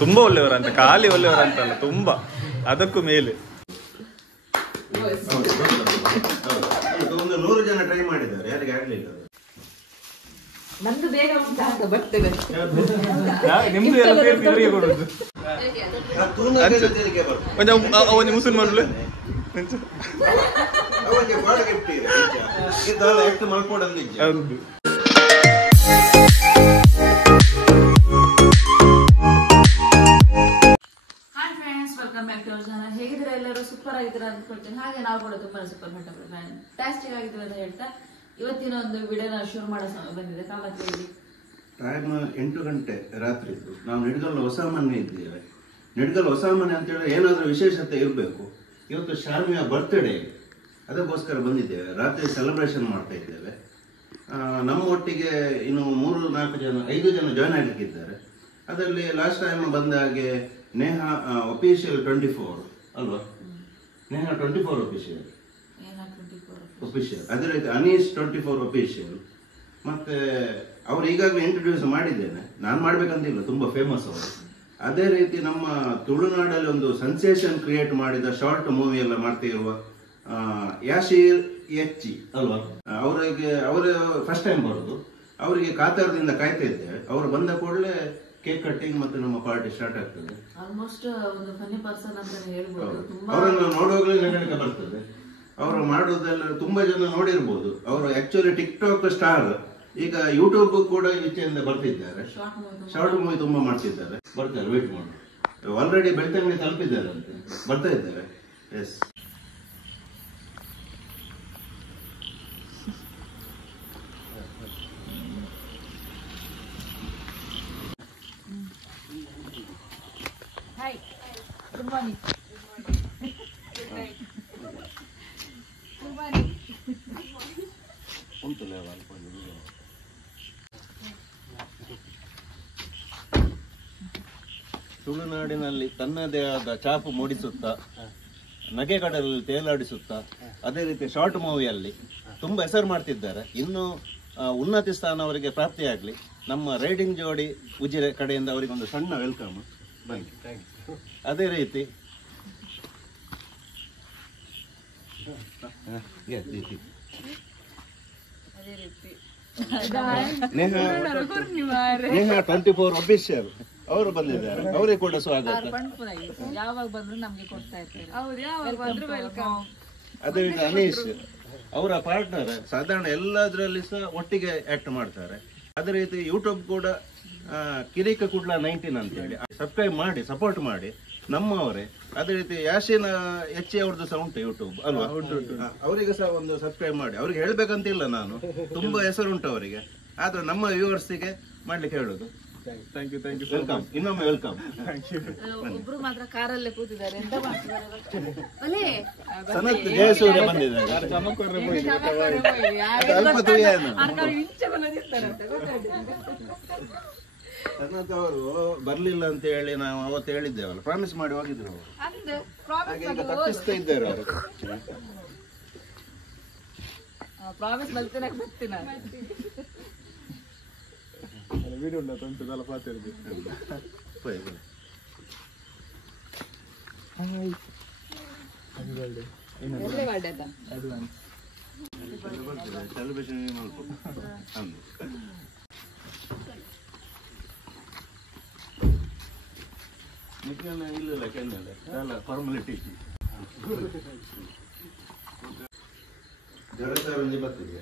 ತುಂಬಾ ಒಳ್ಳೆಯವರಂತ, ಖಾಲಿ ಒಳ್ಳೆಯವರಂತಲ್ಲ, ತುಂಬಾ ಅದಕ್ಕೂ ಮೇಲೆ. 100 ಜನ ಟ್ರೈ ಮಾಡಿದ್ದಾರೆ, ಯಾರಿಗೆ ಆಗ್ಲಿಲ್ಲ. ನಂದು ಬೇಗ ಉಂಟಾ ಅಂತ ಬರ್ತೇವೆ. ನಿಮ್ದು ಎಲ್ಲ ಸೇರಿಸಿ ಇವರಿಗೆ ಕೊಡುದು. ಕೊಂಚ ಮುಸಲ್ಮಾನ್ಲು ಹೌದು. ಹೇಗಿದ್ರೆ ಎಲ್ಲರೂ ಸೂಪರ್ ಆಗಿದ್ದೀರಾ ಅಂದ್ಕೊಳ್ತೀನಿ. ಹಾಗೆ ನಾವು ಕೂಡ ತುಂಬಾ ಸೂಪರ್ ಫ್ಯಾಂಟಾಸ್ಟಿಕ್ ಆಗಿದ್ದೀವಿ ಅಂತ ಹೇಳ್ತಾ ಇವತ್ತಿನ ಒಂದು ವಿಡಿಯೋನ ಶುರು ಮಾಡೋ ಸಮಯ ಬಂದಿದೆ. ಕಾಮತ್ಲಿ ಟೈಮ್ 8 ಗಂಟೆ ರಾತ್ರಿ. ನಾವು ನಿಡ್ಗಲ್ ಹೊಸ ಮನೆ ಇದ್ದೇವೆ. ನಿಡ್ಗಲ್ ಹೊಸ ಮನೆ ಅಂತ ಹೇಳಿದ್ರೆ ಏನಾದ್ರೂ ವಿಶೇಷತೆ ಇರಬೇಕು. ಇವತ್ತು ಶಾಮಿಯ ಬರ್ತ್ಡೇ, ಅದಕ್ಕೋಸ್ಕರ ಬಂದಿದ್ದೇವೆ. ರಾತ್ರಿ ಸೆಲೆಬ್ರೇಷನ್ ಮಾಡ್ತಾ ಇದ್ದೇವೆ. ನಮ್ಮ ಒಟ್ಟಿಗೆ ಇನ್ನು 3-4 ಜನ 5 ಜನ ಜಾಯ್ನ್ ಆಗಲಿಕ್ಕಿದ್ದಾರೆ. ಅದರಲ್ಲಿ ಲಾಸ್ಟ್ ಟೈಮ್ ಬಂದ ಹಾಗೆ ನೇಹಾ ಒಫಿಷಿಯಲ್ 24 ಅಲ್ವಾ? ನೇಹಾ 24 ಒಫಿಷಿಯಲ್. ಅದೇ ರೀತಿ ಅನೀಶ್ 24 ಒಫಿಷಿಯಲ್. ಮತ್ತೆ ಅವ್ರು ಈಗಾಗಲೇ ಇಂಟ್ರೊಡ್ಯೂಸ್ ಮಾಡಿದ್ದೇನೆ, ನಾನು ಮಾಡ್ಬೇಕಂತಿಲ್ಲ, ತುಂಬಾ ಫೇಮಸ್ ಅವರು. ಅದೇ ರೀತಿ ನಮ್ಮ ತುಳುನಾಡಲ್ಲಿ ಒಂದು ಸೆನ್ಸೇಷನ್ ಕ್ರಿಯೇಟ್ ಮಾಡಿದ ಶಾರ್ಟ್ ಮೂವಿ ಎಲ್ಲ ಮಾಡ್ತಿರುವ ಯಾಶೀರ್ ಎಚ್ಚಿ ಅಲ್ವಾ? ಅವರ ಫಸ್ಟ್ ಟೈಮ್ ಬರೋದು. ಅವರಿಗೆ ಕಾತರದಿಂದ ಕಾಯ್ತಾ ಇದ್ದೇವೆ. ಅವರು ಬಂದ ಕೂಡಲೇ ಕೇಕ್ ಕಟ್ಟಿಂಗ್ ಮತ್ತೆ ನಮ್ಮ ಪಾರ್ಟಿ ಸ್ಟಾರ್ಟ್ ಆಗ್ತದೆ. ಆಲ್ಮೋಸ್ಟ್ ಒಂದು ಫನ್ನಿ ಪರ್ಸನ್ ಅಂತ ಹೇಳ್ಬೋದು. ಅವರನ್ನು ನೋಡುವಾಗಲೇ ನಗಣಿಕೆ ಬರ್ತದೆ. ಅವರು ಮಾಡುವುದೆಲ್ಲ ತುಂಬಾ ಜನ ನೋಡಿರ್ಬೋದು. ಅವರು ಆಕ್ಚುಲಿ ಟಿಕ್ಟಾಕ್ ಸ್ಟಾರ್, ಈಗ ಯೂಟ್ಯೂಬ್ ಕೂಡ ಈಚೆಯಿಂದ ಬರ್ತಿದ್ದಾರೆ. ಶಾರ್ಟ್ ಮೂವಿ ತುಂಬಾ ಮಾಡ್ತಿದ್ದಾರೆ. ಬರ್ತಾರೆ, ವೇಟ್ ಮಾಡಿ. ಆಲ್ರೆಡಿ ಬೆಳ್ತಂಗಡಿ ತಲುಪಿದ್ದಾರೆ ಅಂತೆ, ಬರ್ತಾ ಇದ್ದಾರೆ. Yes, hi, good morning. ತುಳುನಾಡಿನಲ್ಲಿ ತನ್ನದೇ ಆದ ಚಾಪು ಮೂಡಿಸುತ್ತಾ, ನಗೆಗಡಲಲ್ಲಿ ತೇಲಾಡಿಸುತ್ತಾ, ಅದೇ ರೀತಿ ಶಾರ್ಟ್ ಮೂವಿಯಲ್ಲಿ ತುಂಬಾ ಹೆಸರು ಮಾಡ್ತಿದ್ದಾರೆ. ಇನ್ನು ಉನ್ನತಿ ಸ್ಥಾನ ಅವರಿಗೆ ಪ್ರಾಪ್ತಿಯಾಗಲಿ. ನಮ್ಮ ರೈಡಿಂಗ್ ಜೋಡಿ ಉಜಿರೆ ಕಡೆಯಿಂದ ಅವರಿಗೆ ಒಂದು ಸಣ್ಣ ವೆಲ್ಕಮ್. ಬನ್ನಿ. ಅದೇ ರೀತಿ ನೇಹಾ 24 ಅಫಿಷಿಯಲ್ ಅವರು ಬಂದಿದ್ದಾರೆ. ಅವರಿಗೆ ಕೂಡ ಸ್ವಾಗತ. ಯಾವಾಗ ಬಂದ್ರು ನಮ್ಗೆ ಕೊಡ್ತಾ ಇರ್ತಾರೆ. ಅದೇ ರೀತಿ ಅನೀಶ್ ಅವರ ಪಾರ್ಟ್ನರ್, ಸಾಧಾರಣ ಎಲ್ಲದರಲ್ಲಿ ಸಹ ಒಟ್ಟಿಗೆ ಆಕ್ಟ್ ಮಾಡ್ತಾರೆ. ಅದೇ ರೀತಿ ಯೂಟ್ಯೂಬ್ ಕೂಡ ಕಿರಿಕ ಕುಡ್ಲ 19 ಅಂತ ಹೇಳಿ ಸಬ್ಸ್ಕ್ರೈಬ್ ಮಾಡಿ ಸಪೋರ್ಟ್ ಮಾಡಿ ನಮ್ಮವರೇ. ಅದೇ ರೀತಿ ಯಾಶಿನ ಎಚ್ಚಿ ಅವ್ರದ್ದು ಸಹ ಉಂಟು ಯೂಟ್ಯೂಬ್ ಅಲ್ವಾ? ಅವರಿಗೆ ಸಹ ಒಂದು ಸಬ್ಸ್ಕ್ರೈಬ್ ಮಾಡಿ. ಅವ್ರಿಗೆ ಹೇಳ್ಬೇಕಂತಿಲ್ಲ, ನಾನು ತುಂಬಾ ಹೆಸರುಂಟು ಅವರಿಗೆ. ಆದ್ರೆ ನಮ್ಮ ವ್ಯೂವರ್ಸ್ಗೆ ಮಾಡ್ಲಿಕ್ಕೆ ಹೇಳುದು. ಥ್ಯಾಂಕ್ ಯು ವೆಲ್ಕಮ್, ಇನ್ನೊಮ್ಮೆ ವೆಲ್ಕಮ್. ಒಬ್ರು ಮಾತ್ರ ಕಾರಲ್ಲೇ ಕೂತಿದ್ದಾರೆ. ಎಂತ ಸನತ್ ಜಯಸೂರ್ಯ ಬಂದಿದ್ದಾರೆ. ಸನತ್ ಅವರು ಬರ್ಲಿಲ್ಲ ಅಂತ ಹೇಳಿ ನಾವು ಅವತ್ತು ಹೇಳಿದ್ದೇವಲ್ಲ, ಪ್ರಾಮಿಸ್ ಮಾಡಿ ಹೋಗಿದ್ರು ಅವರು. ಹಾಗೆ ಈಗ ತಪ್ಪಿಸ್ತಾ ಇದ್ದಾರೆ ಅವರು. ಪ್ರಾಮಿಸ್ ಬರ್ತೀನಿ வீடியோ தொந்தல பார்த்துருக்கு. ಇಲ್ಲ ಫಾರ್ಮಾಲಿಟಿ ಜಡತಾರಂಜಿ ಬರ್ತಿದೆ.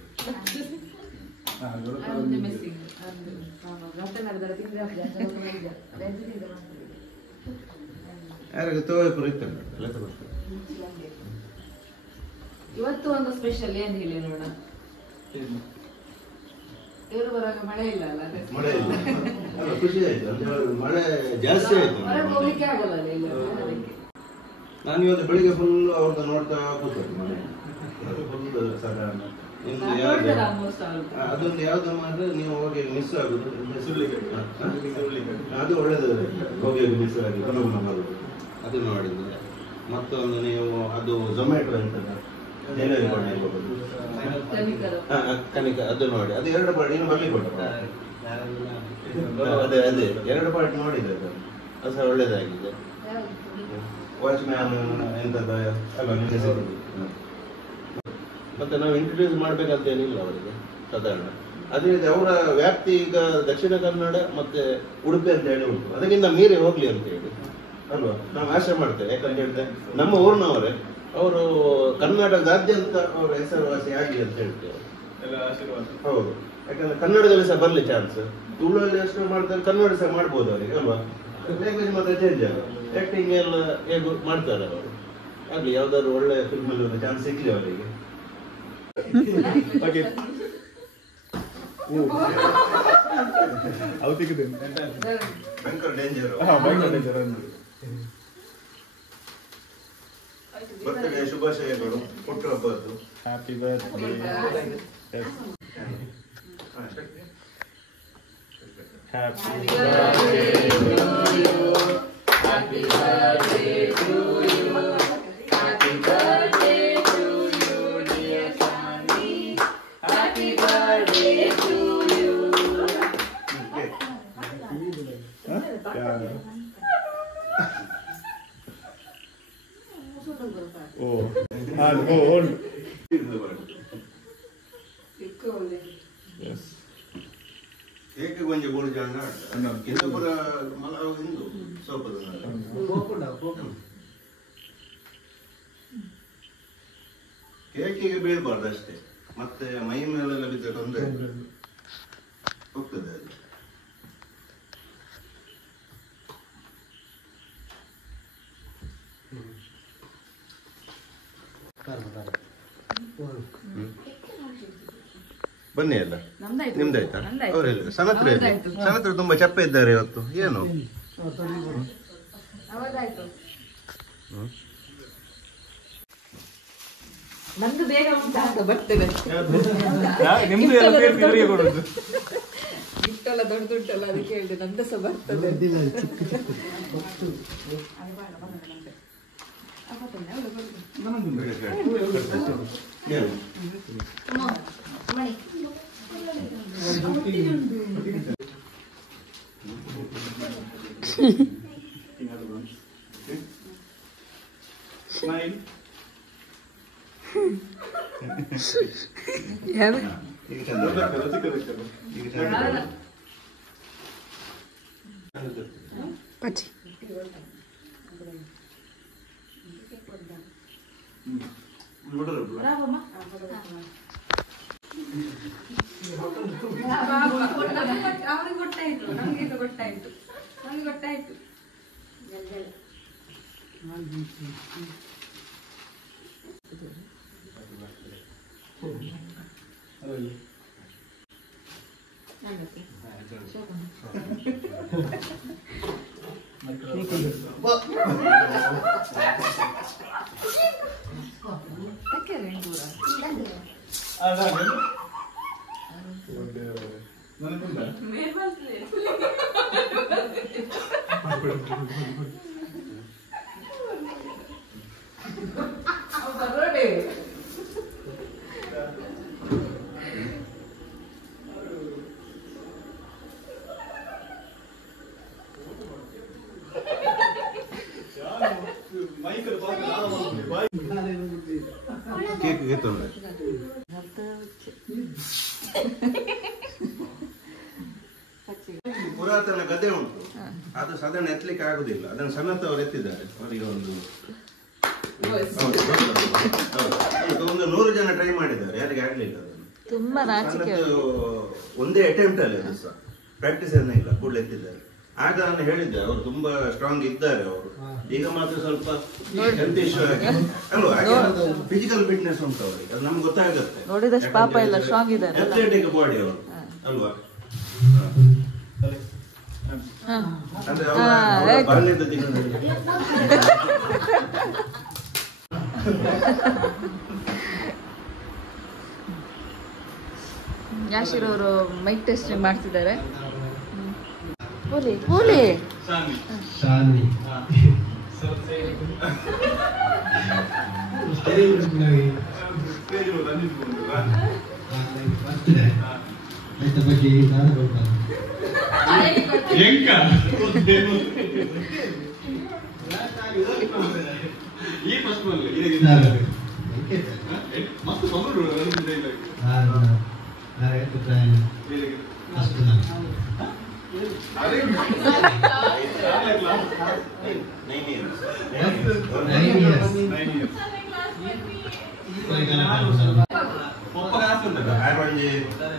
ಇವತ್ತು ಒಂದು ಸ್ಪೆಷಲ್ ಏನ್ ಹೇಳಿ ನೋಡ. ಇವರು ಬರುವಾಗ ಮಳೆ ಇಲ್ಲ ಅಲ್ಲ? ಮಳೆ ಇಲ್ಲ, ಖುಷಿ ಆಯ್ತು. ಮಳೆ ಜಾಸ್ತಿ ಆಯ್ತು, ಹೋಗ್ಲಿಕ್ಕೆ ಆಗಲ್ಲ. ನಾನು ಇವತ್ತು ಬೆಳಿಗ್ಗೆ ಫುಲ್ ಅವ್ರದ್ದು ನೋಡ್ತಾ ಕೂತ್ಕೊಂಡು ಮನೆ ಫುಲ್ ಸಾಧಾರಣ. ಅದೊಂದು ಯಾವ್ದು ಮಾಡಿದ್ರೆ ನೀವು ಹೋಗಿ ಮಿಸ್ ಆಗುದು. ಅದು ಒಳ್ಳೇದು, ಹೋಗಿ ಮಿಸ್ ಆಗಿ ಮಾಡೋದು ಅದು ನೋಡಿದ್ದು. ಮತ್ತೊಂದು ನೀವು ಅದು ಝೊಮ್ಯಾಟೊ ಅಂತ ಡೆಲಿವರಿ ಮಾಡಿ ಕನಿಕ, ಅದು ನೋಡಿ. ಅದು 2 ಬಾರಿ ಇನ್ನು ಬರ್ಲಿಕ್ಕೆ ಕೊಟ್ಟ ಅದೇ ಅದೇ 2 ಪಾರ್ಟ್ ನೋಡಿದೆ ಅದು ಸಹ ಒಳ್ಳೇದಾಗಿದೆ. ವಾಚ್ಮ್ಯಾನ್ ಎಂತದ ಅಲ್ಲ ಮತ್ತೆ ನಾವು ಇಂಟ್ರೊಡ್ಯೂಸ್ ಮಾಡ್ಬೇಕಂತ ಏನಿಲ್ಲ ಅವರಿಗೆ ಸಾಧಾರಣ. ಅದೇ ಅವರ ವ್ಯಾಪ್ತಿ ಈಗ ದಕ್ಷಿಣ ಕನ್ನಡ ಮತ್ತೆ ಉಡುಪಿ ಅಂತ ಹೇಳಿ ಉಂಟು, ಅದಕ್ಕಿಂತ ಮೀರಿ ಹೋಗ್ಲಿ ಅಂತ ಹೇಳಿ ಅಲ್ವಾ ನಾವು ಆಶೆ ಮಾಡ್ತೇವೆ. ಯಾಕಂತ ಹೇಳಿದ್ರೆ ನಮ್ಮ ಊರಿನವರೇ ಅವರು ಕರ್ನಾಟಕದಾದ್ಯಂತ ಅವರ ಹೆಸರುವಾಸಿ ಆಗಲಿ ಅಂತ ಹೇಳ್ತೇವೆ. ಹೌದು, ಯಾಕಂದ್ರೆ ಕನ್ನಡದಲ್ಲಿ ಸಹ ಬರ್ಲಿ ಚಾನ್ಸ್. ತುಳುವಲ್ಲಿ ಎಷ್ಟು ಮಾಡ್ತಾರೆ ಕನ್ನಡ ಸಹ ಮಾಡ್ಬೋದು ಅವರಿಗೆ ಅಲ್ವಾ. ಲ್ಯಾಂಗ್ವೇಜ್ ಮಾತ್ರ ಚೇಂಜ್ ಆಗ ಆಕ್ಟಿಂಗ್ ಎಲ್ಲ ಹೇಗೂ ಮಾಡ್ತಾರೆ ಅವರು. ಆಗ್ಲಿ ಯಾವ್ದಾದ್ರು ಒಳ್ಳೆ ಫಿಲ್ಮ್ ಅಲ್ಲಿ ಒಂದು ಚಾನ್ಸ್ ಸಿಗ್ಲಿ ಅವರಿಗೆ. ಭಯಂಕರ ಡೇಂಜರ್. ಬರ್ತ್ಡೇ ಶುಭಾಶಯಗಳು, ಹುಟ್ಟುಹಬ್ಬದ್ದು. Happy birthday. Happy birthday to you. Happy birthday to you. Happy birthday to you, dear Sami. Happy birthday to you. Oh, yes. ಏಕೆ ಗೊಂಜ ಗೋಳು ಜಾಂಡ ಇಂದು ಪುರ ಮಲ ಇಂದು ಸೋಪದ ಕೇಕಿಗೆ ಬೀಳ್ಬಾರ್ದು ಅಷ್ಟೇ, ಮತ್ತೆ ಮೈ ಮೇಲೆಲ್ಲ ಬಿದ್ದರೆ ತೊಂದರೆ ಹೋಗ್ತದೆ ಅದು. ಬನ್ನಿ ಅಲ್ಲ ನಿಮ್ದಾಯ್ತಾ? ಅವರೆಲ್ಲ ಸನತ್ರ ತುಂಬಾ ಚಪ್ಪ ಇದ್ದಾರೆ ಇವತ್ತು. ಏನು ನಂದು ಬೇಗ ಉಂಟಾ ಅಂತ ಬರ್ತದೆ. ಇಷ್ಟೆಲ್ಲ ದೊಡ್ಡ ದುಡ್ಡಲ್ಲ ಅದಕ್ಕೆ ಹೇಳಿದೆ, ನಂದು ಸಹ ಬರ್ತದೆ. ಅವನಿಗೆ ಗೊತ್ತಾಯ್ತು, ನಮ್ಗೆ ಗೊತ್ತಾಯ್ತು, ನಮ್ಗೆ ಗೊತ್ತಾಯ್ತು. ಕೇಕ್ಗೆ ತೊಂದರೆ. ಪುರಾತನ ಗದೆ ಉಂಟು, ಅದು ಸಾಧಾರಣ ಎತ್ತಲಿಕ್ಕೆ ಆಗುದಿಲ್ಲ. ಅದನ್ನು ಸಣ್ಣತವರು ಎತ್ತಿದ್ದಾರೆ. ಅವರಿಗೆ ಒಂದು 100 ಜನ ಟ್ರೈ ಮಾಡಿದ್ದಾರೆ, ಯಾರಿಗೆ ಆಗ್ಲಿಲ್ಲ. ಅದನ್ನು ಒಂದೇ ಅಟೆಂಪ್ಟ್ ಅಲ್ಲಿ ಅದು ಸಹ ಪ್ರಾಕ್ಟೀಸ್ ಏನೇ ಇಲ್ಲ, ಕೂಡಲೇ ಎತ್ತಿದ್ದಾರೆ. ಆಗ ನಾನು ಹೇಳಿದ್ದೆ ಅವರು ತುಂಬಾ ಸ್ಟ್ರಾಂಗ್ ಇದ್ದಾರೆ ಅವರು. ಈಗ ಮಾತ್ರ ಸ್ವಲ್ಪ ಹೆಲ್ತ್ ಇಶ್ಯೂ ಆಗಿ ಅಲ್ವಾ, ಫಿಸಿಕಲ್ ಫಿಟ್ನೆಸ್ ಉಂಟು ಅವರಿಗೆ, ಅದು ನಮ್ಗೆ ಗೊತ್ತಾಗುತ್ತೆ. ನೋಡಿದಷ್ಟು ಪಾಪ ಇಲ್ಲ, ಸ್ಟ್ರಾಂಗ್ ಇದ್ದಾರೆ, ಅಥ್ಲೆಟಿಕ್ ಬಾಡಿ ಅವರು ಅಲ್ವಾ. ಅಂದ್ರೆ ಅವರ ಬಾಲ್ಯದ ದಿನದಲ್ಲಿ ಯಾಶಿರ್ ಅವರು ಮೈಕ್ ಟೆಸ್ಟಿಂಗ್ ಮಾಡ್ತಿದ್ದಾರೆ. ಹೋಲಿ ಬಗ್ಗೆ ಈ ಫಸ್ಟ್ ಮಸ್ತ್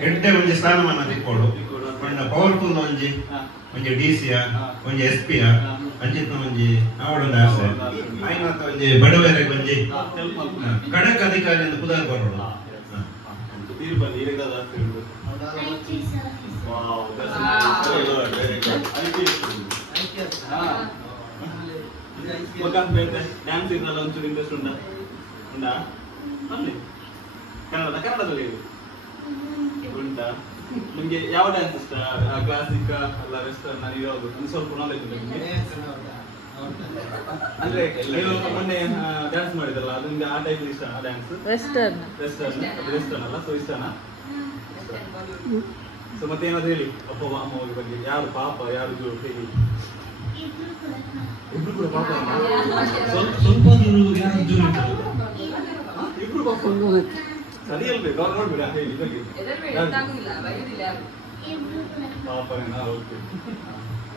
ಎಡ್ಡೆ ಒಂಜಿ ಸ್ಥಾನಮಾನ ತಿಕ್ಕೋಡು ಪವರ್ಫುಲ್ ಒಂಜಿ ಡಿಸಿಯ ಒಂಜಿ ಎಸ್ಪಿಯ ಅಂಚಿತ್ನ ಒಂಜಿ ಅವಳೊಂದು ಆಸೆ ಆಯ್ನಾತ ಒಂಜಿ ಬಡವರಿಗೆ ಒಂಜಿ ಖಡಕ್ ಅಧಿಕಾರಿ ಅಂತ ಪುದಾರ್ ಬರೋಡು ಡ್ಯಾನ್ಸ್ ಇದೆಲ್ಲ ಒಂಚೂರು ಇಂಟ್ರೆಸ್ಟ್ ಉಂಟಾ ಉಂಟಾ ಕನ್ನಡದಲ್ಲಿ ಉಂಟಾ ನಿಮ್ಗೆ ಯಾವ ಡ್ಯಾನ್ಸ್ ಇಷ್ಟ ಕ್ಲಾಸಿಕ್ ಅಲ್ಲ ವೆಸ್ಟರ್ನ್ ಯಾವುದು ಸ್ವಲ್ಪ ನಾಲೆಜ್ ಉಂಟು ನಿಮ್ಗೆ ಅಂದ್ರೆ ನೀವು ಮೊನ್ನೆ ಡ್ಯಾನ್ಸ್ ಮಾಡಿದ್ರಲ್ಲ ಅದು ನಿಮ್ಗೆ ಆ ಟೈಪ್ ಇಷ್ಟ ಆ ಡ್ಯಾನ್ಸ್ ವೆಸ್ಟರ್ನ್ ಅಲ್ಲ ಸೊ ಇಷ್ಟನಾ ಸೊ ಮತ್ತೆ ಏನಾದ್ರು ಹೇಳಿ ಅಪ್ಪ ಅಮ್ಮ ಅವ್ರ ಬಗ್ಗೆ ಯಾರು ಪಾಪ ಯಾರು ಜೋರು ಹೇಳಿ ಇಬ್ರು ಕೂಡ ಪಾಪ ಸ್ವಲ್ಪ ಇಬ್ರು ಪಾಪ ಸರಿ ಅಲ್ಬೇಕು ಅವ್ರು ನೋಡ್ಬಿಡ ಹೇಳಿ ಪಾಪನೇನಾ ಓಕೆ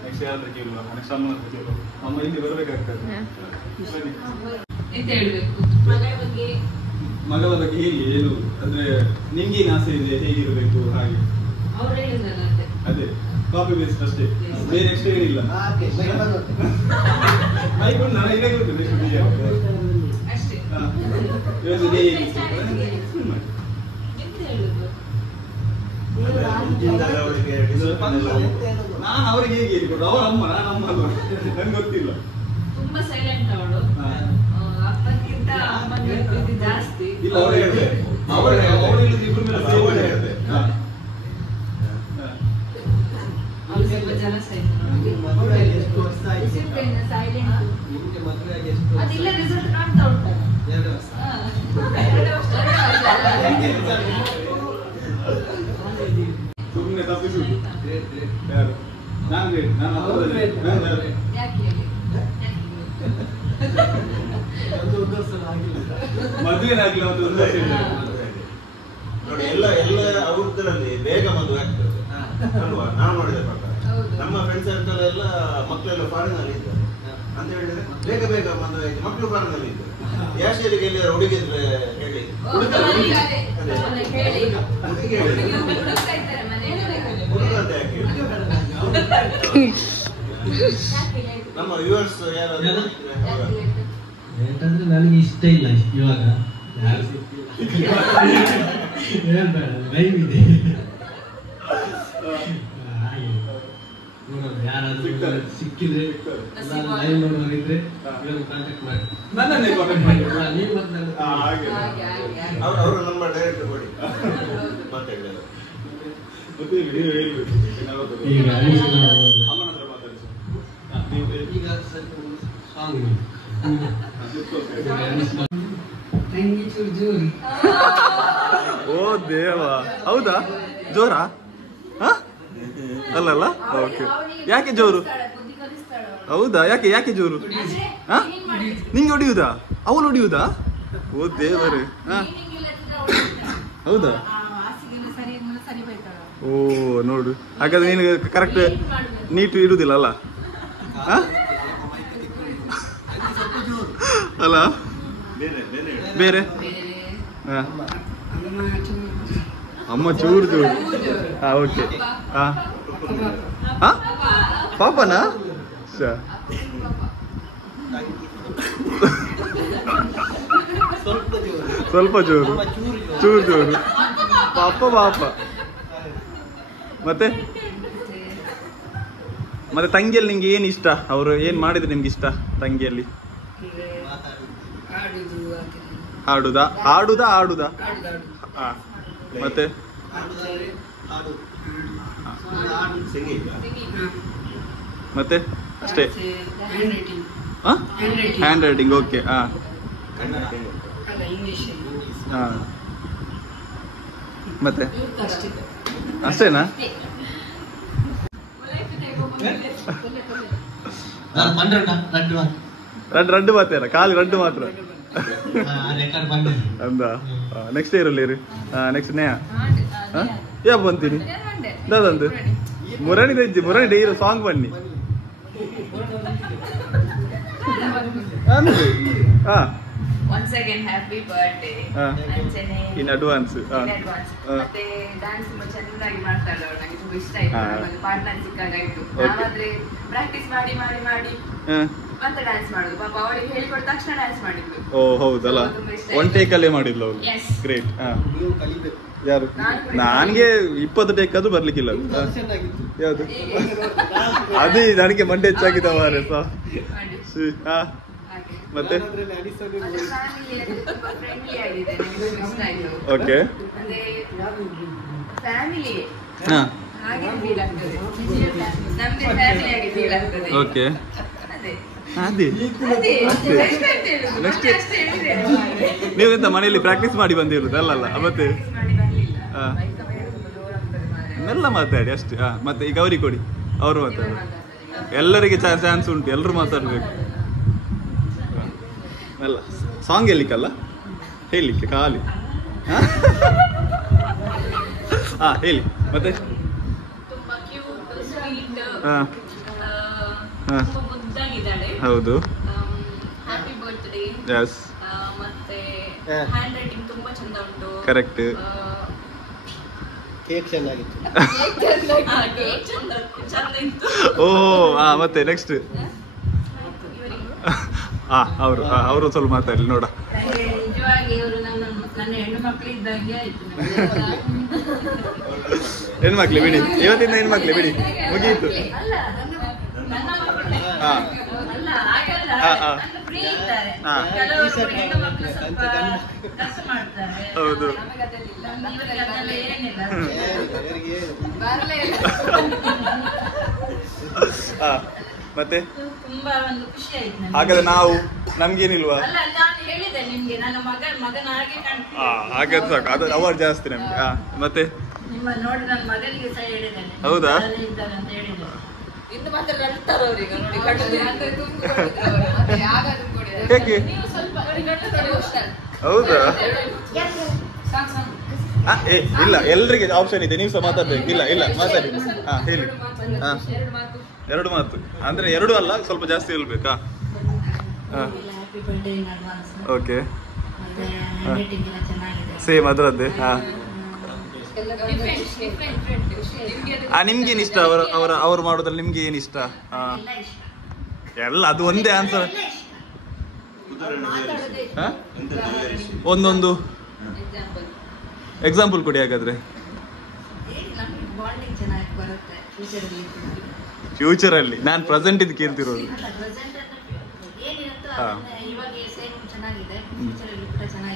ನೆಕ್ಸ್ಟ್ ಯಾವ್ದು ಕೇಳುವ ನೆಕ್ಸ್ಟ್ ಅಮ್ಮ ಕೇಳುವ ಅಮ್ಮ ಇಲ್ಲಿ ಬರಬೇಕಾಗ್ತದೆ ಎಂತ ಹೇಳ್ಬೇಕು ಮಗಳ ಬಗ್ಗೆ ಹೇಳಿ ಏನು ಅಂದ್ರೆ ನಿಮ್ಗೇನು ಆಸೆ ಇದೆ ಹೇಗಿರ್ಬೇಕು ಹಾಗೆ ಅವ್ರು ಹೇಳಿದ್ರಲ್ಲ ಅದೇ ಕಾಪಿ ಬೇಸ್ಟ್ ಅಷ್ಟೇ ಬೇರೆ ಎಕ್ಸ್ಟ್ರಾ ಏನಿಲ್ಲ ಆಯ್ಕೊಂಡು ನಾನು ಇದೇ ಗೊತ್ತಿದೆ ಅಷ್ಟೇ ನಾನು ಅವ್ರಿಗೆ ಹೇಗೆ ಹೇಳಿಕೊಡು ಅವರ ಅಮ್ಮ ನಾನು ಅಮ್ಮ ಅಲ್ವಾ ನಂಗೆ ಗೊತ್ತಿಲ್ಲ ತುಂಬಾ ಸೈಲೆಂಟ್ ಅವಳು ಅಪ್ಪಕ್ಕಿಂತ ಅಮ್ಮನ ಪ್ರೀತಿ ಜಾಸ್ತಿ ಇಲ್ಲ ಅವ್ರು ಹೇಳಿದೆ ಅವಳು ಹೇಳಿದ್ರೆ ಇಬ್ರು ಮೇಲೆ ಅವಳು ಸ್ವಲ್ಪ ಜಲಸ ಅದಿಲ್ಲ ರಿಸಲ್ಟ್ ಕಾಣ್ತಾ ಉಂಟು ಸುಮ್ಮನೆ ತಪ್ಪಿಸುದು ಯಾರು ನಾನು ಮದುವೆ ಆಗಿಲ್ಲ ಒಂದು ನೋಡಿ ಎಲ್ಲ ಅವ್ರದ್ರಲ್ಲಿ ಬೇಗ ಮದುವೆ ಆಗ್ತದೆ ಅಲ್ವಾ ನಾವು ನೋಡಿದ ಪ್ರಕಾರ ನಮ್ಮ ಫ್ರೆಂಡ್ ಸರ್ಕಲ್ ಎಲ್ಲ ಮಕ್ಕಳೆಲ್ಲ ಫಾರಿನ್ ಅಲ್ಲಿ ಇದ್ದಾರೆ ಅಂತ ಹೇಳಿದ್ರೆ ಬೇಗ ಮದುವೆ ಆಯ್ತು ಮಕ್ಕಳು ಫಾರಿನ್ ಅಲ್ಲಿ ಇದ್ದಾರೆ ಯಾಶೇರಿಗೆ ಎಲ್ಲಿ ಹುಡುಗಿದ್ರೆ ಹೇಳಿ ಹುಡುಗ ಅಂತ ಯಾಕೆ ನಮ್ಮ ವ್ಯೂವರ್ಸ್ ಯಾರಾದ್ರೂ ಯಾಕಂದ್ರೆ ನನಗೆ ಇಷ್ಟ ಇಲ್ಲ ಇವಾಗ ಇದೆ ಯಾರಾದ್ರೂ ಸಿಕ್ಕಿದ್ರೆ ಲೈವ್ ನೋಡುವಾಗಿದ್ರೆ ಕಾಂಟ್ಯಾಕ್ಟ್ ಮಾಡಿ ನನ್ನನ್ನೇ ಕಾಂಟ್ಯಾಕ್ಟ್ ಮಾಡಿ ನೀವು ಮಾತನಾಡಿ ಅವರು ನಮ್ಮ ಡೈರೆಕ್ಟರ್ ಕೊಡಿ ಮಾತಾಡಿದ್ದಾರೆ ಈಗ ಅಮ್ಮನ ಹತ್ರ ಮಾತಾಡಿಸಿ ಈಗ ಸಾಂಗ್ ಓ ದೇವ ಹೌದಾ ಜೋರಾ ಅಲ್ಲಲ್ಲ ಓಕೆ ಯಾಕೆ ಜೋರು ಹೌದಾ ಯಾಕೆ ಜೋರು ನಿಂಗೆ ಹೊಡಿಯುದಾ ಅವಳು ಹೊಡಿಯುದಾ ಓ ದೇವರೇ ಹೌದಾ ಓ ನೋಡು ಹಾಗಾದ್ರೆ ನೀನು ಕರೆಕ್ಟ್ ನೀಟ್ ಇಡುದಿಲ್ಲ ಅಲ್ಲ ಅಲ್ಲ ಬೇರೆ ಅಮ್ಮ ಚೂರು ಹಾ ಓಕೆ ಹಾ ಪಾಪನಾ ಸ್ವಲ್ಪ ಜೋರು ಚೂರು ಪಾಪ ಮತ್ತೆ ತಂಗಿಯಲ್ಲಿ ನಿಂಗೆ ಏನ್ ಇಷ್ಟ ಅವರು ಏನ್ ಮಾಡಿದ್ರೆ ನಿಮ್ಗೆ ಇಷ್ಟ ತಂಗಿಯಲ್ಲಿ ಆಡುದಾ ಮತ್ತೆ ಮತ್ತೆ ಅಷ್ಟೇ ಹ್ಯಾಂಡ್ ರೈಟಿಂಗ್ ಓಕೆ ಮತ್ತೆ ಅಷ್ಟೇನಾ ರಡ್ಡು ಮಾತೇನ ಕಾಲು ರಡ್ಡು ಮಾತ್ರ ಅಂದ ನೆಕ್ಸ್ಟ್ ಇಯರಲ್ಲಿ ನೆಕ್ಸ್ಟ್ ನೇಹ ಯಾ ಬಂತೀನಿ ದಾದಂದು ಮುರಣಿ ತೆಜ್ಜಿ ಮುರಣಿ ಡೈರು ಸಾಂಗ್ ಬನ್ನಿ ಹಾ Once again, happy birthday. Anjane. In advance. ಮತ್ತೆ ಡ್ಯಾನ್ಸ್ ತುಂಬಾ ಚೆನ್ನಾಗಿ ಮಾಡ್ತಾಳೆ ಅವಳು, ನನಗೆ ತುಂಬಾ ಇಷ್ಟ ಆಯ್ತು. ನಮಗೆ ಪಾರ್ಟ್ನರ್ ಸಿಕ್ಕಾಗಾಯ್ತು. ನಾವಾದ್ರೆ ಪ್ರಾಕ್ಟೀಸ್ ಮಾಡಿ ಮಾಡಿ ಮಾಡಿ ಮತ್ತೆ ಡ್ಯಾನ್ಸ್ ಮಾಡೋದು. ಪಾಪ ಅವಳಿಗೆ ಹೇಳಿಕೊಟ್ಟ ತಕ್ಷಣ ಡ್ಯಾನ್ಸ್ ಮಾಡಿದ್ಲು. ಓ ಹೌದಲ್ಲ, ಒನ್ ಟೇಕ್ ಅಲ್ಲೇ ಮಾಡಿದ್ಲು ಅವಳು. ಗ್ರೇಟ್. ಯಾರು? ನನಗೆ 20 ಟೇಕ್ ಅದು ಬರ್ಲಿಕ್ಕಿಲ್ಲ. ಯಾವುದು ಅದೇ ನನಗೆ ಮಂಡೆ ಹೆಚ್ಚಾಗಿದ್ದ ಮಾರೆ. ಮತ್ತೆ ಓಕೆ ಓಕೆ ಅದೇ ನೆಕ್ಸ್ಟ್ ನೀವೆಂತ ಮನೆಯಲ್ಲಿ ಪ್ರಾಕ್ಟೀಸ್ ಮಾಡಿ ಬಂದಿರೋದು ಅಲ್ಲಲ್ಲ? ಮತ್ತೆ ಮೆಲ್ಲ ಮಾತಾಡಿ ಅಷ್ಟೇ. ಮತ್ತೆ ಈಗ ಅವ್ರಿಗೆ ಕೊಡಿ, ಅವರು ಮಾತಾಡಿ. ಎಲ್ಲರಿಗೆ ಚಾನ್ಸ್ ಉಂಟು, ಎಲ್ಲರೂ ಮಾತಾಡ್ಬೇಕು. ಅಲ್ಲ ಸಾಂಗ್ ಹೇಳಲಿಕ್ಕಲ್ಲ, ಹೇಳಲಿಕ್ಕೆ ಖಾಲಿ. ಹೇಳಿ ಮತ್ತೆ. ಹೌದು. ಎಸ್. ಕರೆಕ್ಟ್. ಓ ಮತ್ತೆ ನೆಕ್ಸ್ಟ್ ಅವರು ಸ್ವಲ್ಪ ಮಾತಾಡಲಿ ನೋಡ. ಹೆಣ್ಮಕ್ಳು ಬಿಡಿ, ಇವತ್ತಿಂದ ಹೆಣ್ಮಕ್ಳು ಬಿಡಿ, ಮುಗಿಯಿತು. ಹೌದು. ಮತ್ತೆ ತುಂಬಾ ಒಂದು ಖುಷಿ ಆಯ್ತು. ಹಾಗಾದ್ರೆ ನಾವು ನಮ್ಗೇನಿಲ್ವಾ? ನಾನು ಹೇಳಿದೆ ನಿಮ್ಗೆ, ನನ್ನ ಮಗನಾಗೆ ಹಾಗಾದ್ರೆ ಸಾಕು, ಅದು ಅವಾರ್ಡ್ ಜಾಸ್ತಿ ನಮ್ಗೆ. ಮತ್ತೆ ನಿಮ್ಮ ನೋಡಿ ನನ್ನ ಮಗನಿಗೆ ಸಹ ಹೇಳಿದ್ದೇನೆ. ಹೌದಾ? ಅಂತ ಹೇಳಿದೆ. ಇನ್ನು ಮಾತ್ರ ಕಳ್ತಾರೆ ಅವ್ರಿಗೆ ನೋಡಿ. ಹೇಗೆ? ಹೌದಾ? ಇಲ್ಲ, ಎಲ್ರಿಗೆ ಆಪ್ಷನ್ ಇದೆ, ನೀವು ಸಹ ಮಾತಾಡ್ಬೇಕು. ಇಲ್ಲ ಮಾತಾಡಿ. ಹೇಳಿ. ಎರಡು ಮಾತು ಅಂದ್ರೆ ಎರಡು ಅಲ್ಲ, ಸ್ವಲ್ಪ ಜಾಸ್ತಿ ಹೇಳ್ಬೇಕಾ? ಓಕೆ, ಸೇಮ್ ಅದರದ್ದೇ. ನಿಮ್ಗೇನ್ ಇಷ್ಟ ಅವರು ಮಾಡೋದ್ರಲ್ಲಿ? ನಿಮ್ಗೆ ಏನ್ ಇಷ್ಟ? ಎಲ್ಲ ಅದು ಒಂದೇ ಆನ್ಸರ್. ಒಂದೊಂದು ಎಕ್ಸಾಂಪಲ್ ಕೊಡಿ ಹಾಗಾದ್ರೆ. ಫ್ಯೂಚರ್ ಅಲ್ಲಿ ನಾನು ಪ್ರೆಸೆಂಟ್ ಇದು ಕೇಳ್ತಿರೋದು.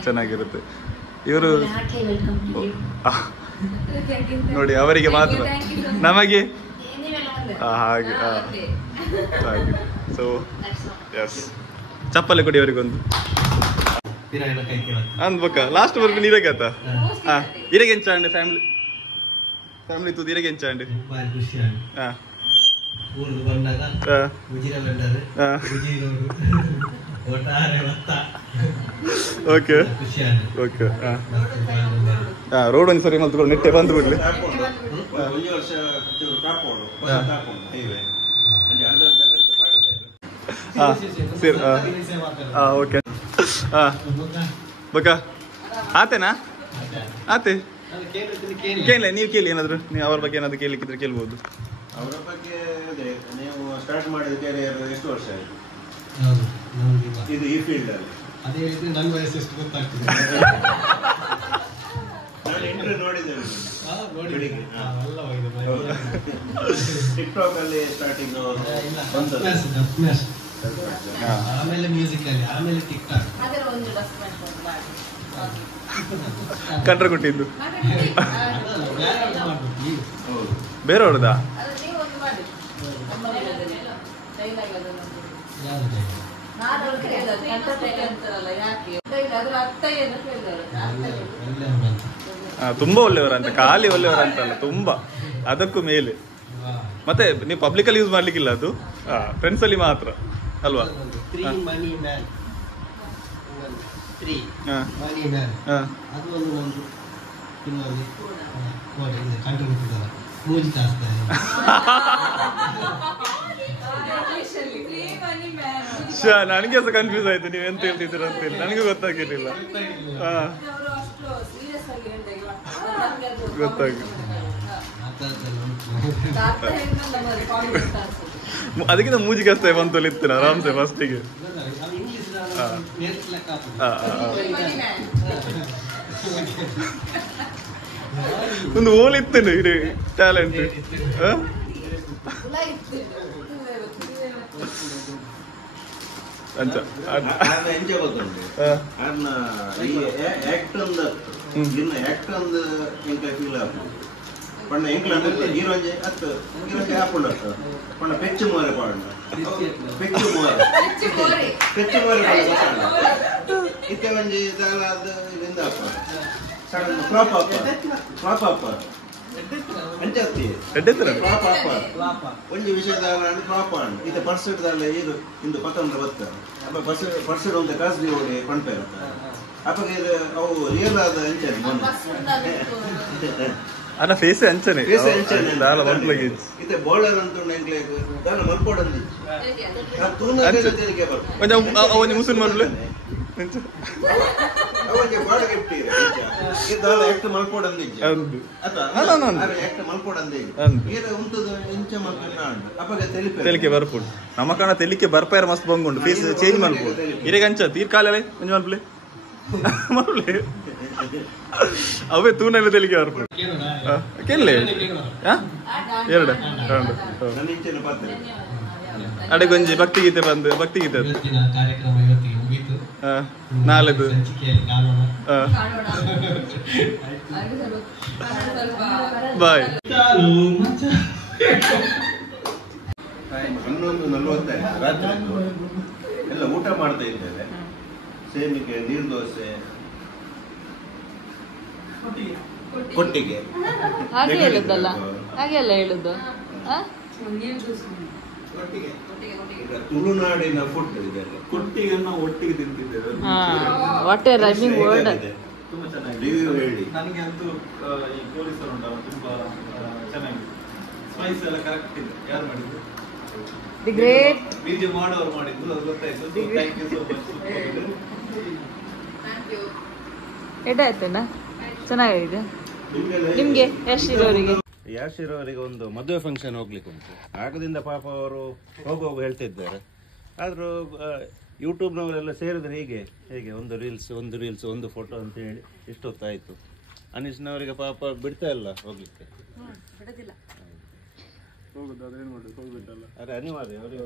ಚೆನ್ನಾಗಿರುತ್ತೆ. ಇವರು ನೋಡಿ, ಅವರಿಗೆ ಮಾತ್ರ, ನಮಗೆ ಹಾಗೆ. ಸೊ ಎಸ್, ಚಪ್ಪಲೆ ಕೊಡಿ ಅವರಿಗೊಂದು ಅನ್ಬೇಕ. ಲಾಸ್ಟ್ ವರ್ಗು ನೀರಾಗತ್ತ. ಇರಗೆಂಚಾಂಡೆ ಫ್ಯಾಮಿಲಿ ತೂದು ಇರಗೆಂಚಾಂಡೆ. Okay okay. ರೋಡ್ ಒಂದು ಸರಿ ಮಲ್ತ್ಕೊಂಡು ನೆಟ್ಟೆ ಬಂದು ಬಿಡ್ಲಿ. ಸರಿ. ಓಕೆ. ಬಕ ಆತೇನಾ? ಆತೆ ಕೇಳಿ, ನೀವು ಕೇಳಿ ಏನಾದ್ರು. ನೀವು ಅವ್ರ ಬಗ್ಗೆ ಏನಾದ್ರು ಕೇಳಲಿಕ್ಕಿದ್ರೆ ಕೇಳ್ಬೋದು. ಅವರ ಬಗ್ಗೆ ನೀವು ಸ್ಟಾರ್ಟ್ ಮಾಡಿದ ಕ್ಯಾರಿಯರ್ ಎಷ್ಟು ವರ್ಷ ಆಯ್ತು ಇದು ಈ ಫೀಲ್ಡ್ ಅಲ್ಲಿ? ಅದೇ ಹೇಳಿದ್ರೆ ನನ್ನ ವಯಸ್ಸು ಎಷ್ಟು ಗೊತ್ತಾಗ್ತದೆ. ನಾನು ಇಂಟರ್ವ್ಯೂ ನೋಡಿದ್ದೇನೆ, ಟಿಕ್ಟಾಕ್ ಅಲ್ಲಿ ಸ್ಟಾರ್ಟಿಂಗ್, ಆಮೇಲೆ ಮ್ಯೂಸಿಕ್ ಅಲ್ಲಿ, ಆಮೇಲೆ ಟಿಕ್ಟಾಕ್. ಕಂಡ್ರ ಕೊಟ್ಟಿದ್ದು ಬೇರೆಯವ್ರದಾ? ತುಂಬಾ ಒಳ್ಳೆಯವರಂತ, ಖಾಲಿ ಒಳ್ಳೆಯವರಂತಲ್ಲ, ತುಂಬಾ ಅದಕ್ಕೂ ಮೇಲೆ. ಮತ್ತೆ ನೀವು ಪಬ್ಲಿಕಲ್ಲಿ ಯೂಸ್ ಮಾಡ್ಲಿಕ್ಕಿಲ್ಲ ಅದು, ಫ್ರೆಂಡ್ಸ್ ಅಲ್ಲಿ ಮಾತ್ರ ಅಲ್ವಾ? ತ್ರೀ ಮನಿ ಮ್ಯಾನ್, ತ್ರೀ ಮನಿ ಮ್ಯಾನ್, ಅದು ಒಂದು ನಮ್ದು ಇನ್ನೊಂದು ಕಂಡುಬಿಟ್ಟಿದ್ದಾರೆ ಮೂಜಿ ಕಾಸ್ತಾರೆ. ನನಗೆ ಸಹ ಕನ್ಫ್ಯೂಸ್ ಆಯ್ತು ನೀವು ಎಂತ ಹೇಳ್ತಿದ್ದೀರ ಅಂತ ಹೇಳಿ, ನನಗೂ ಗೊತ್ತಾಗಿರ್ಲಿಲ್ಲ. ಗೊತ್ತಾಗಿಲ್ಲ, ಅದಕ್ಕಿಂತ ಮೂಜಿ ಕಷ್ಟ ಬಂತು ಇತ್ತು ಆರಾಮ್ಸೆ ಫಸ್ಟಿಗೆ. ಒಂದು ಓಲಿತ್ತು ಇದು ಟ್ಯಾಲೆಂಟ್. ಎಂಜ ಗೊತ್ತುಂಟು ಅನ್ನ ಈ ಆಕ್ಟ್ ಒಂದು ಇನ್ನು ಆಕ್ಟ್ ಒಂದು ಎಂಕ ಫೀಲ್ ಆಗ್ತದೆ. ಪಣ್ಣ ಎಂಕ್ಲ ಅಂದ್ರೆ ಹೀರೋಂಜೆ ಅತ್ತು ಹೀರೋಂಜೆ ಹಾಕೊಂಡು ಪಣ್ಣ ಪೆಚ್ಚು ಮೋರೆ ಪಾಡ ಪೆಚ್ಚು ಮೋರೆ ಇತ್ತೆ ಒಂಜಿ ದಾಲ ಅದು ಇದರಿಂದ ಹಾಪ ಸಡನ್ ಫ್ಲಾಪ್ ಹಾಪ ಅಂಚತ್ತಿ ಫ್ಲಾಪ್ ಒಂಜಿ ವಿಷಯದಾಲ ಫ್ಲಾಪ್ ಆಂಡ್ ಇದು ಪರ್ಸೆಂಟ್ ದಾಲ ಇದು ಇಂದು ಪತ್ತೊಂದು ಬತ್ತ ಅಪ್ಪ ಪರ್ಸೆಂಟ್ ಒಂದು ಕಾಸ್ಟ್ಲಿ ಓಡಿ ಪಂಪೆ ಅಪ್ಪಗೆ ಇದು ಅವು ರಿಯಲ್ ಆದ ಅಂಚನೆ ಅನ್ನ ಫೇಸ್ ಅಂಚನೆ ದಾಲ ಮಲ್ಪಗೆ ಇತ್ತೆ ಬೌಲರ್ ಅಂತ ಎಂಕ್ಲೆಗ್ ದಾಲ ಮಲ್ಪೋಡಂದಿ ಒಂಜಿ ಮುಸುನ್ ಮಲ್ಪಲೆ ಅವನಿಗೆ ಬಾಳ ಗಿಫ್ಟ್ ಇದಾಲ ಎಕ್ಟ್ ಮಲ್ಪೋಡಂದಿ ಎಕ್ಟ್ ಮಲ್ಪೋಡಂದಿ ಈಗ ಉಂಟದ ಇಂಚ ಮಲ್ಪನ ಅಪ್ಪಗೆ ತೆಲಿಕೆ ಬರ್ಪುಡು ನಮ್ಮ ಕಣ ತೆಲಿಕೆ ಬರ್ಪಾರ ಮಸ್ತ್ ಬಂಗುಂಡು ಫೇಸ್ ಚೇಂಜ್ ಮಲ್ಪುಡು ಇರೆಗ ಅಂಚ ತೀರ್ ಕಾಲೇ ಒಂಜಿ ಮಲ್ಪಲೆ ಮಲ್ಪಲೆ ಅವೇ ತೂನೆಲ್ಲ ತೆಲಿಕೆ ಬರ್ಪುಡು ಕೇಳಲೆ ಎರಡು ಅಡೆಗೊಂಜಿ ಭಕ್ತಿಗೀತೆ ಬಂದು ಭಕ್ತಿಗೀತೆ ಕಾರ್ಯಕ್ರಮ ಇವತ್ತಿಗೆ ಮುಗೀತು. ನಾಳೆದು ಬಾಯ್. 11:45 ರಾತ್ರಿ ಎಲ್ಲ ಊಟ ಮಾಡ್ತಾ ಇದ್ದೇವೆ. ಸೇಮಿಗೆ ನೀರು ದೋಸೆ ಕೊಟ್ಟಿಗೆ ಹಾಗೆ ಹೇಳುದಲ್ಲ, ಹಾಗೆಲ್ಲ ಹೇಳುದು. ತುಳುನಾಡಿನ ಫುಡ್ ಇದೆ. ಕೊಟ್ಟಿಗೆಯನ್ನು ಒಟ್ಟಿಗೆ ತಿಂತಿದ್ದೇವೆ. What a rhyming word. ತುಂಬಾ ಚೆನ್ನಾಗಿದೆ. ರಿವ್ಯೂ ಹೇಳಿ. ನನಗೆ ಅಂತೂ ಈ ಪೊಲೀಸರು ಉಂಟಲ್ಲ ತುಂಬಾ ಚೆನ್ನಾಗಿದೆ. ಸ್ಪೈಸ್ ಎಲ್ಲ ಕರೆಕ್ಟ್ ಇದೆ. ಯಾರು ಮಾಡಿದ್ರು? ದಿ ಗ್ರೇಟ್ ವಿಡಿಯೋ ಮಾಡೋರು ಮಾಡಿದ್ರು, ಅದು ಗೊತ್ತಾಯ್ತು. Thank you so much. ಎಷ್ಟಾಯ್ತಣ್ಣ? ಚೆನ್ನಾಗಿದೆ. ನಿಮ್ಗೆ ಯಶಿರೋರಿಗೆ ಯಾಶಿರೋರಿಗೆ ಒಂದು ಮದುವೆ ಫಂಕ್ಷನ್ ಹೋಗ್ಲಿಕ್ಕೆ ಉಂಟು. ಆಗದಿಂದ ಪಾಪ ಅವರು ಹೋಗುವಾಗ ಹೇಳ್ತಿದ್ದಾರೆ. ಆದರೂ ಯೂಟ್ಯೂಬ್ನವರೆಲ್ಲ ಸೇರಿದ್ರೆ ಹೇಗೆ ಒಂದು ರೀಲ್ಸ್ ಒಂದು ಫೋಟೋ ಅಂತ ಹೇಳಿ ಇಷ್ಟೊತ್ತಾಯಿತು. ಅನೀಶ್ನವರಿಗೆ ಪಾಪ ಬಿಡ್ತಾ ಇಲ್ಲ ಹೋಗ್ಲಿಕ್ಕೆ. ಅದೇ ಅನಿವಾರ್ಯ ಅವರಿಗೆ.